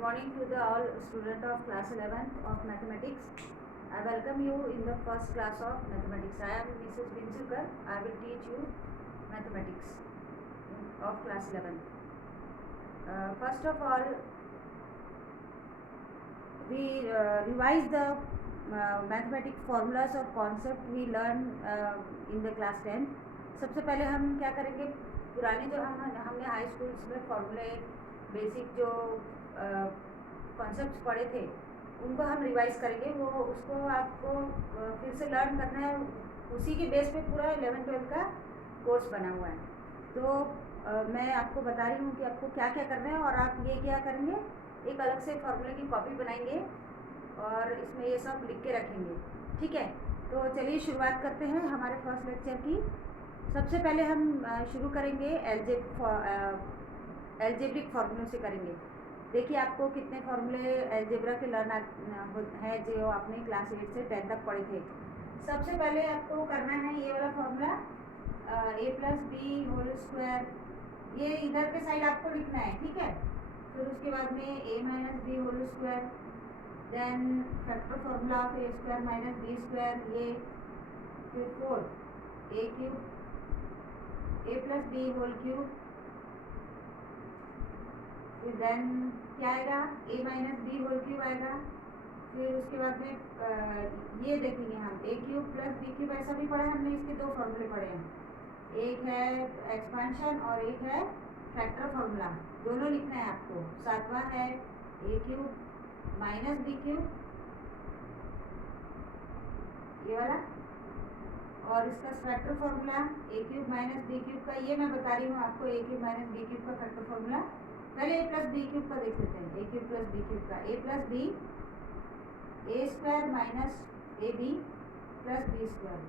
morning to the all student of class 11th of mathematics. I welcome you in the first class of mathematics. I am Mrs. Binjukar. I will teach you mathematics of class 11th. First of all, we revise the mathematics formulas or concept we learn in the class 10th. सबसे पहले हम क्या करेंगे, पुराने जो हमने high schools में फॉर्मूले बेसिक जो कॉन्सेप्ट्स पढ़े थे उनको हम रिवाइज करेंगे. वो उसको आपको फिर से लर्न करना है. उसी के बेस पे पूरा 11-12 का कोर्स बना हुआ है. तो मैं आपको बता रही हूँ कि आपको क्या क्या करना है. और आप ये क्या करेंगे, एक अलग से फॉर्मूले की कॉपी बनाएंगे और इसमें ये सब लिख के रखेंगे. ठीक है, तो चलिए शुरुआत करते हैं हमारे फर्स्ट लेक्चर की. सबसे पहले हम शुरू करेंगे एल्जेब्रिक फार्मूलों से करेंगे. देखिए आपको कितने फार्मूले एल्जेब्रा के लर्न है जो आपने क्लास 8 से 10 तक पढ़े थे. सबसे पहले आपको करना है ये वाला फार्मूला a+b² ये इधर के साइड आपको लिखना है. ठीक है, फिर उसके बाद में a-b², then factor formula of a² - b² ये, फिर 4 a³ a+b3, फिर देन क्या आएगा a-b3 आएगा. फिर उसके बाद में ये देखेंगे हम a³ + b³ ऐसा भी पढ़ा है हमने. इसके दो फॉर्मूले पढ़े हैं, एक है एक्सपांशन और एक है फैक्टर फार्मूला. दोनों लिखना है आपको. सातवां है a³ - b³ ये वाला, और इसका फैक्टर फार्मूला a³ - b³ का ये मैं बता रही हूँ आपको. a³ - b³ का फैक्टर फार्मूला पहले a+b³ का देख लेते हैं. a³ + b³ का a+b a² - ab + b²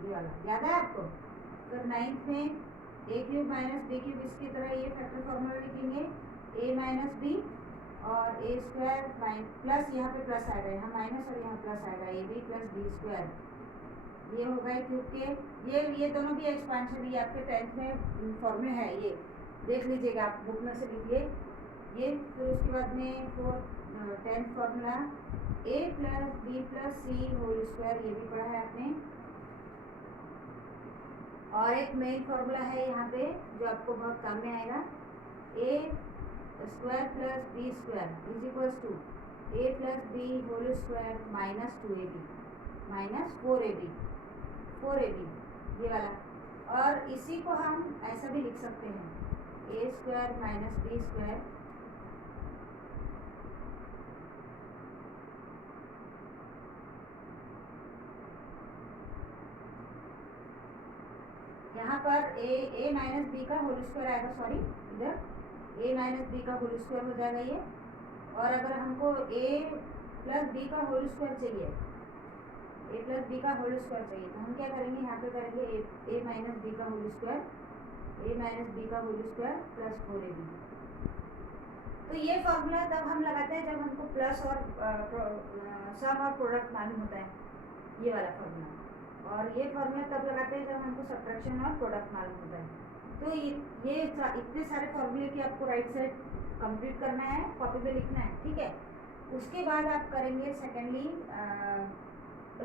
ये वाला याद है आपको. फिर 9th में a³ - b³ इसकी तरह ये फैक्टर फार्मूला लिखेंगे a - b और a² प्लस यहाँ पे प्लस आएगा, यहाँ माइनस और यहाँ प्लस आएगा ab + b². ये होगा क्यूब के. ये दोनों भी एक्सपांशन, ये आपके 10th में फॉर्मूले है, ये देख लीजिएगा आप बुक में से लीजिए ये. फिर उसके बाद में 10th formula a + b + c² ये भी पढ़ा है आपने. और एक मेन फार्मूला है यहाँ पे जो आपको बहुत काम में आएगा, a² + b² = a + b² - 2ab - 4ab ये वाला. और इसी को हम ऐसा भी लिख सकते हैं a² - b². यहाँ पर a - b का होल स्क्वायर आएगा. सॉरी, इधर a - b का होल स्क्वायर हो जाएगा ये. और अगर हमको a + b का होल स्क्वायर चाहिए, a + b का होल स्क्वायर चाहिए, तो हम क्या करेंगे, यहाँ पे करेंगे a - b का होल स्क्वायर + 4ab. तो ये फॉर्मूला तब हम लगाते हैं जब हमको प्लस और सम और प्रोडक्ट मालूम होता है, ये वाला फॉर्मूला. और ये फॉर्मूला तब लगाते हैं जब हमको सब्ट्रैक्शन और प्रोडक्ट मालूम होता है. तो ये इतने सारे फॉर्मूले की आपको राइट साइड कंप्लीट करना है, कॉपी पे लिखना है. ठीक है, उसके बाद आप करेंगे सेकेंडली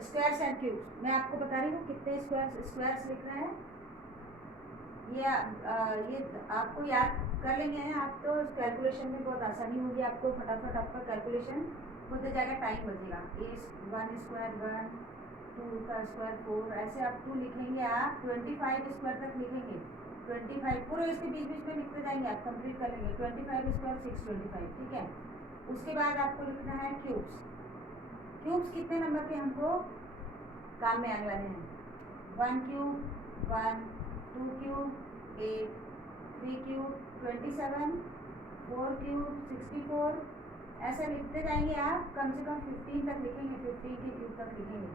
स्क्वायर्स एंड क्यूब्स. मैं आपको बता रही हूँ कितने स्क्वायर्स लिखना है. ये आपको याद कर लेंगे आप, तो कैलकुलेशन में बहुत आसानी होगी आपको. फटाफट आपका कैलकुलेशन होते जाएगा, टाइम बचेगा. a1² 1, 2 का स्क्वायर 4, ऐसे आप 2 लिखेंगे. आप 25 स्क्वायर तक लिखेंगे. 25 पूरे इसके बीच में लिखते जाएंगे, आप कंप्लीट कर लेंगे. 25 स्क्वायर 625. ठीक है, उसके बाद आपको लिखना है क्यूब्स. क्यूब्स कितने नंबर के हमको काम में आने वाले हैं. 1³ 1, 2³ 8, 3³ 27, 4³ 64. ऐसे लिखते जाएंगे आप. कम से कम 15 तक लिखेंगे, 15 के क्यूब तक लिखेंगे.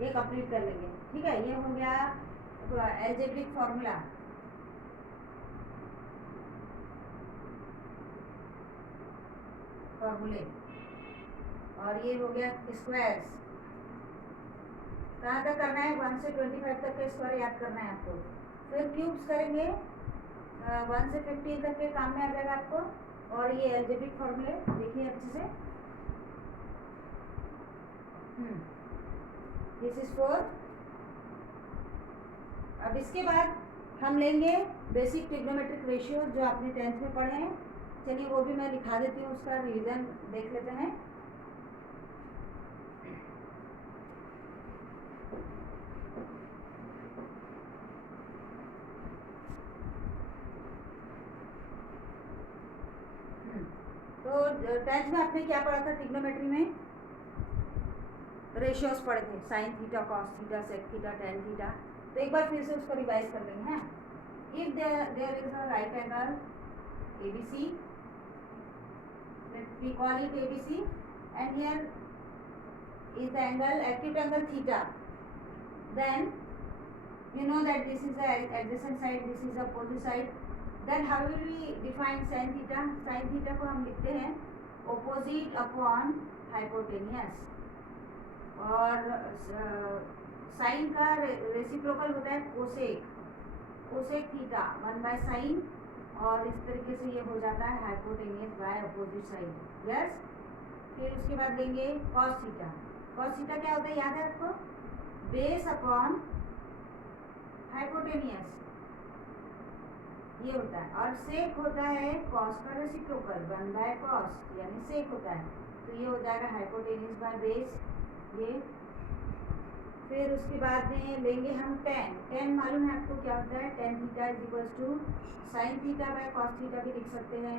ये कंप्लीट कर लेंगे. ठीक है, ये हो गया एल्जेब्रिक फार्मूला. फॉर्मूले. और ये हो गया स्क्वायर्स. कहाँ तक करना है, 1 से 25 तक के स्क्वायर याद करना है आपको. फिर क्यूब्स करेंगे 1 से 15 तक के काम में आ जाएगा आपको. और ये अलजेब्रिक फॉर्मूले देखिए अच्छे से। This is 4। अब इसके बाद हम लेंगे बेसिक ट्रिग्नोमेट्रिक रेशियो जो आपने 10th में पढ़े हैं। चलिए वो भी मैं लिखा देती हूँ, उसका रिवीजन देख लेते हैं। तो 10th में आपने क्या पढ़ा था ट्रिग्नोमेट्री में? रेशियोज पढ़े थे, sine theta, cos theta, sec theta, tan theta. तो एक बार फिर से उसको रिवाइज कर लेंगे हैं। If there is a right angle ABC, we call it ABC, and here is the angle, acute angle theta, then you know that this is the adjacent side, this is the opposite side. Then how will we define sin theta? Sin theta को हम लिखते हैं opposite upon hypotenuse, और sign का reciprocal होता है cosec, cosec theta 1/sin, और इस तरीके से ये हो जाता है hypotenuse by opposite side. Yes. फिर उसके बाद लेंगे कॉस थीटा। कॉस थीटा क्या होता है याद है आपको? बेस अपॉन हाइपोटेनियस, ये होता है। और सेक होता है कॉस का रेसिप्रोकल 1/cos, यानी सेक होता है, तो ये हो जाएगा हाइपोटेनियस बाय बेस ये। फिर उसके बाद में लेंगे हम टेन। टेन मालूम है आपको क्या होता है? Tan theta is equals to sine theta by cos theta भी लिख सकते हैं,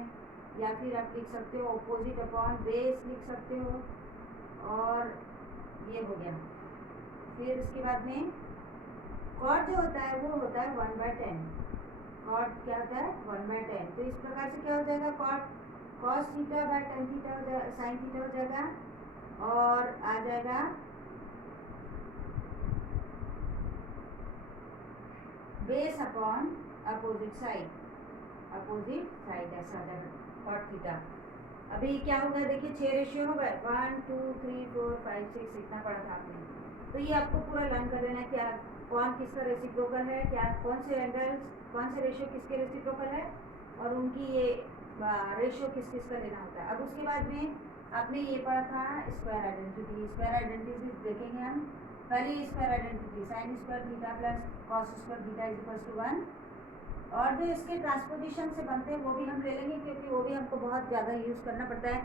या फिर आप लिख सकते हो ऑपोजिट अपॉन बेस लिख सकते हो, और ये हो गया। फिर उसके बाद में कॉट जो होता है वो होता है 1/10। कॉट क्या होता है? 1/10। तो इस प्रकार से क्या हो जाएगा? Cot cos theta by tan theta हो जाएगा, साइन थीटा हो जाएगा, और आ जाएगा base upon opposite side, opposite side ऐसा आ जाएगा कॉट थीटा। अभी क्या होगा देखिए, 6 रेशियो हो गए, 1 2 3 4 5 6, इतना पढ़ा था आपने। तो ये आपको पूरा लर्न कर लेना है, क्या कौन किसका रेसिप्रोकल है, क्या कौन से एंगल्स, कौन से रेशियो किसके रेसिप्रोकल है, और उनकी ये रेशियो किस किस का लेना होता है। अब उसके बाद में आपने ये पढ़ा था स्क्वायर आइडेंटिटी। स्क्वायर आइडेंटिटी देखेंगे हम। पहली square identity sine square theta plus cos square theta is equal to 1, और जो इसके ट्रांसपोजिशन से बनते हैं वो भी हम ले लेंगे, क्योंकि वो भी हमको बहुत ज़्यादा यूज़ करना पड़ता है।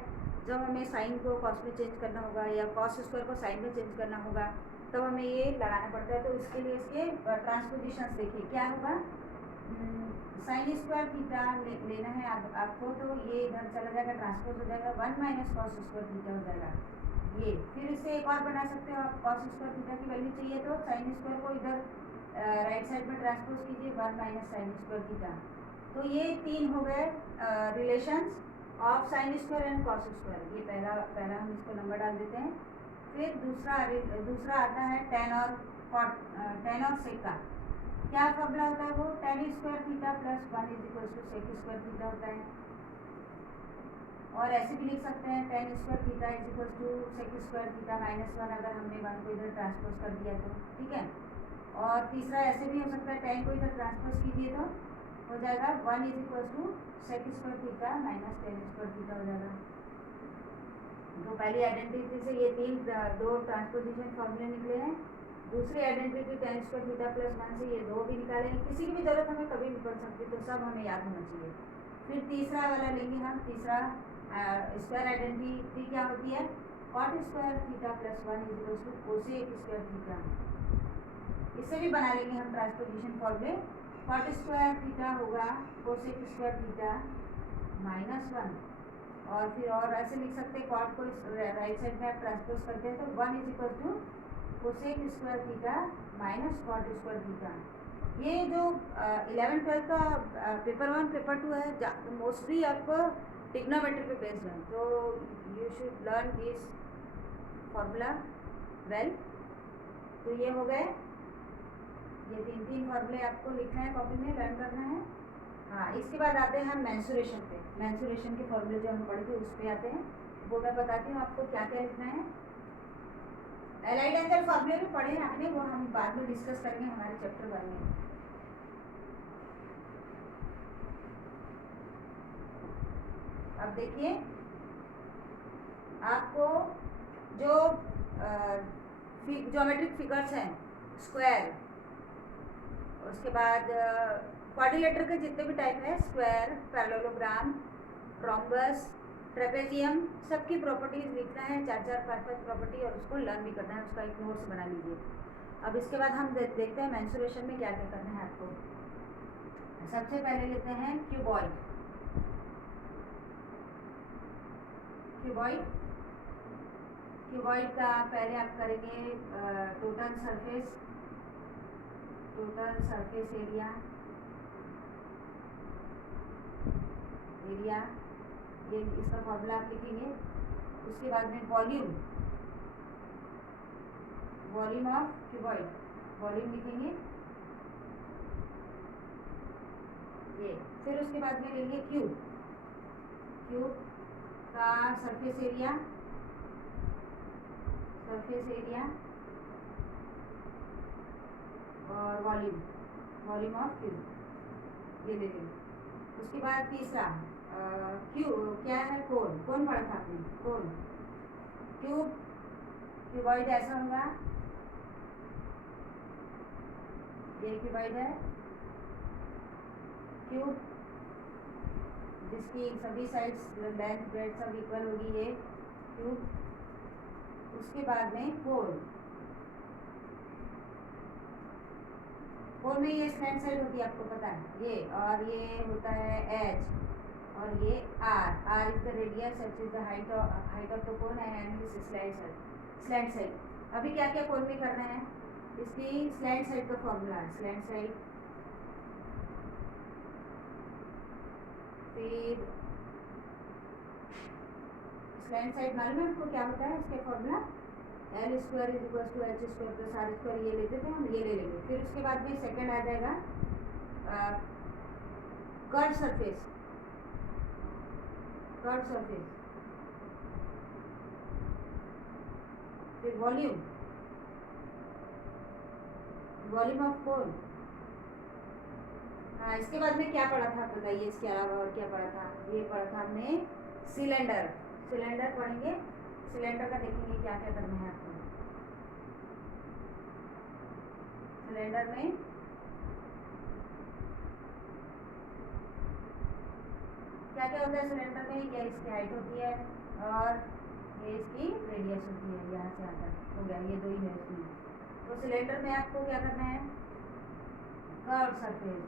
जब हमें साइन को कॉस में चेंज करना होगा या कॉस स्क्वायर को साइन में चेंज करना होगा, तब हमें ये लगाना पड़ता है। तो उसके लिए इसके ट्रांसपोजिशन देखिए क्या होगा। साइन स्क्वायर थीटा लेना है आपको, तो ये इधर चला जाएगा, ट्रांसपोज हो जाएगा, 1 - कॉस स्क्वायर थीटा हो जाएगा ये। फिर इसे एक और बना सकते हो आप, कॉस स्क्वायर थीटा की वैल्यू चाहिए तो साइन स्क्वायर को इधर राइट साइड में ट्रांसपोज कीजिए, 1 - साइन स्क्वायर थीटा। तो ये 3 हो गए relations of sine square and cos square. ये पहला हम इसको नंबर डाल देते हैं। फिर दूसरा आता है टेन और सेक का। क्या फॉर्मूला होता है वो? Tan square theta plus 1 is equal to sec square theta होता है। और ऐसे भी लिख सकते हैं tan square theta is equal to sec square theta -1, अगर हमने 1 को इधर ट्रांसपोज कर दिया तो, ठीक है। और तीसरा ऐसे भी हो सकता है, टेन को इधर ट्रांसपोज कीजिए तो हो जाएगा 1 is equal to sec square theta minus tan square theta हो जाएगा। तो पहली आइडेंटिटी से ये दो ट्रांसपोजिशन फॉर्मूले निकले हैं। दूसरी identity ten square theta plus 1 से ये 2 भी निकाले हैं। किसी की भी जरूरत हमें कभी भी पड़ सकती है, तो सब हमें याद होना चाहिए। फिर तीसरा वाला लेंगे हम। तीसरा स्क्वायर आइडेंटिटी क्या होती है? Cot square theta plus 1 is equal to cosec square theta. इसे भी बना लेंगे हम ट्रांसपोजिशन फॉर्मूले। कॉट स्क्वायर थीटा होगा कोसेक स्क्वायर थीटा -1, और फिर और ऐसे लिख सकते हैं, कॉट को राइट साइड में आप ट्रांसपोज करते हैं तो 1 is equal to cosec square theta minus cot square theta. ये जो 11th-12th का पेपर 1 पेपर 2 है, मोस्टली आपको ट्रिग्नोमेट्री पे बेस्ड है, तो you should learn this formula well. तो ये हो गए, ये 3 फॉर्मूले आपको लिखना है कॉपी में, लर्न करना है। हाँ, इसके बाद आते हैं हम मेंसुरेशन पे। मेंसुरेशन के फॉर्मूले जो हम पढ़े थे उस पे आते हैं, वो मैं बताती हूँ आपको क्या क्या लिखना है। एलाइड एंगल फॉर्मूले भी पढ़े हैं आपने, वो हम बाद में डिस्कस करेंगे हमारे चैप्टर 1 में। अब देखिए आपको जो ज्योमेट्रिक फिगर्स हैं, स्क्वायर, उसके बाद क्वाड्रिलेटर के जितने भी टाइप है, स्क्वायर, पैरेललोग्राम, रोम्बस, ट्रेपेजियम, सबकी प्रॉपर्टीज लिखना है, 4-4, 5-5 प्रॉपर्टी, और उसको लर्न भी करना है, उसका एक नोट्स बना लीजिए। अब इसके बाद हम देखते हैं मेंसुरेशन में क्या क्या करना है आपको। सबसे पहले लेते हैं क्यूबॉइड। क्यूबॉइड का पहले आप करेंगे टोटल सरफेस एरिया, ये इसका फॉर्मूला आप लिखेंगे। उसके बाद में वॉल्यूम ऑफ क्यूबॉइड, वॉल्यूम लिखेंगे ये। फिर उसके बाद में लेंगे क्यूब का सरफेस एरिया और वॉल्यूम ऑफ क्यूब, ये ले लेंगे। उसके बाद तीसरा क्या है, कोन पढ़ा था आपने, कोन। क्यूबॉइड ऐसा होगा, ये क्यूबॉइड है, क्यूब जिसकी सभी साइड्स लेंथ ब्रेड्थ सब इक्वल होगी, ये क्यूब। उसके बाद में कोन में ये स्लैंट साइड होती है, आपको पता है ये, और ये होता है एच, और ये R is the radius, H is the height of the cone, and N is slant side. अभी क्या क्या कोन में करना है, इसकी स्लैंट साइड का फॉर्मूला है, स्लैंट साइड। फिर स्लैंट साइड मालूम है आपको क्या होता है, इसके formula L square is equal to H square plus R square, ये लेते थे हम, ये ले लेंगे। फिर उसके बाद में सेकंड आ जाएगा कर्व सरफेस, फिर वॉल्यूम ऑफ कोन। हाँ, इसके बाद में क्या पढ़ा था बताइए, इसके अलावा और क्या पढ़ा था, ये पढ़ा था हमने सिलेंडर पढ़ेंगे। सिलेंडर का देखेंगे क्या क्या करना है आपको। सिलेंडर में क्या क्या होता है, सिलेंडर में ये इसकी हाइट होती है और ये इसकी रेडियस होती है, यहाँ से आता हो गया, ये दो ही है इसमें। तो सिलेंडर में आपको क्या करना है, curve surface,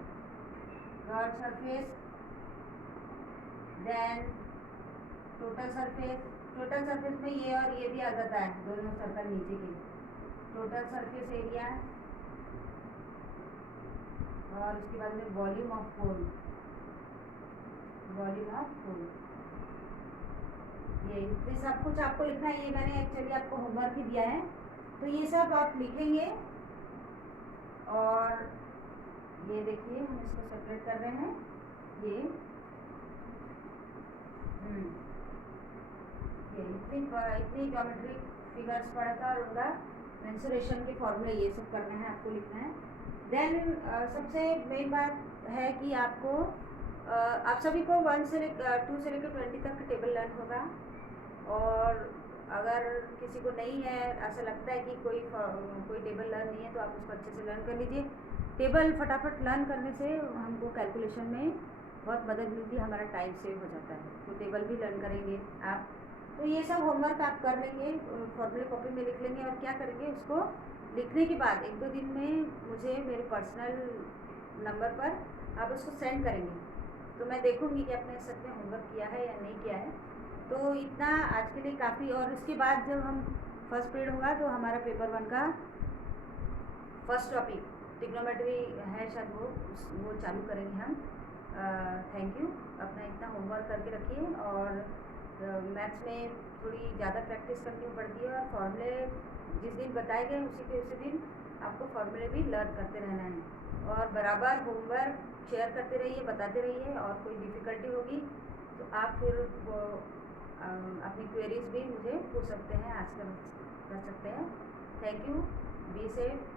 then total surface में ये और ये भी आ जाता है, दोनों सर्कल नीचे के, टोटल सरफेस एरिया, और उसके बाद में वॉल्यूम ऑफ कोन, ये सब कुछ आपको लिखना है। ये मैंने एक्चुअली आपको होमवर्क ही दिया है, तो ये सब आप लिखेंगे। और ये देखिए हम इसको सेपरेट कर रहे हैं, ये इतनी ज्योमेट्रिक फिगर्स पढ़ा था, और उनका मेंसुरेशन के फॉर्मूले ये सब करना है, आपको लिखना है। देन सबसे मेन बात है कि आपको आप सभी को 1 से 2 से लेकर 20 तक टेबल लर्न होगा। और अगर किसी को नहीं है, ऐसा लगता है कि कोई टेबल लर्न नहीं है, तो आप उसको अच्छे से लर्न कर लीजिए। टेबल फटाफट लर्न करने से हमको कैलकुलेशन में बहुत मदद मिलती है, हमारा टाइम सेव हो जाता है। तो टेबल भी लर्न करेंगे आप, तो ये सब होमवर्क आप कर लेंगे, फॉर्मूले कॉपी में लिख लेंगे। और क्या करेंगे, उसको लिखने के बाद 1-2 दिन में मुझे मेरे पर्सनल नंबर पर आप उसको सेंड करेंगे, तो मैं देखूँगी कि आपने सच में होमवर्क किया है या नहीं किया है। तो इतना आज के लिए काफ़ी। और उसके बाद जब हम फर्स्ट पीरियड होगा तो हमारा पेपर 1 का फर्स्ट टॉपिक ट्रिग्नोमेट्री है शायद, वो चालू करेंगे हम। Thank you. अपना इतना होमवर्क करके रखिए, और मैथ्स में थोड़ी ज़्यादा प्रैक्टिस करनी पड़ती है, और फॉर्मूले जिस दिन बताए गए उसी दिन आपको फॉर्मूले भी लर्न करते रहना है। और बराबर होमवर्क शेयर करते रहिए, बताते रहिए। और कोई डिफ़िकल्टी होगी तो आप फिर वो अपनी क्वेरीज भी मुझे पूछ सकते हैं, आंसर कर सकते हैं। Thank you. Be safe.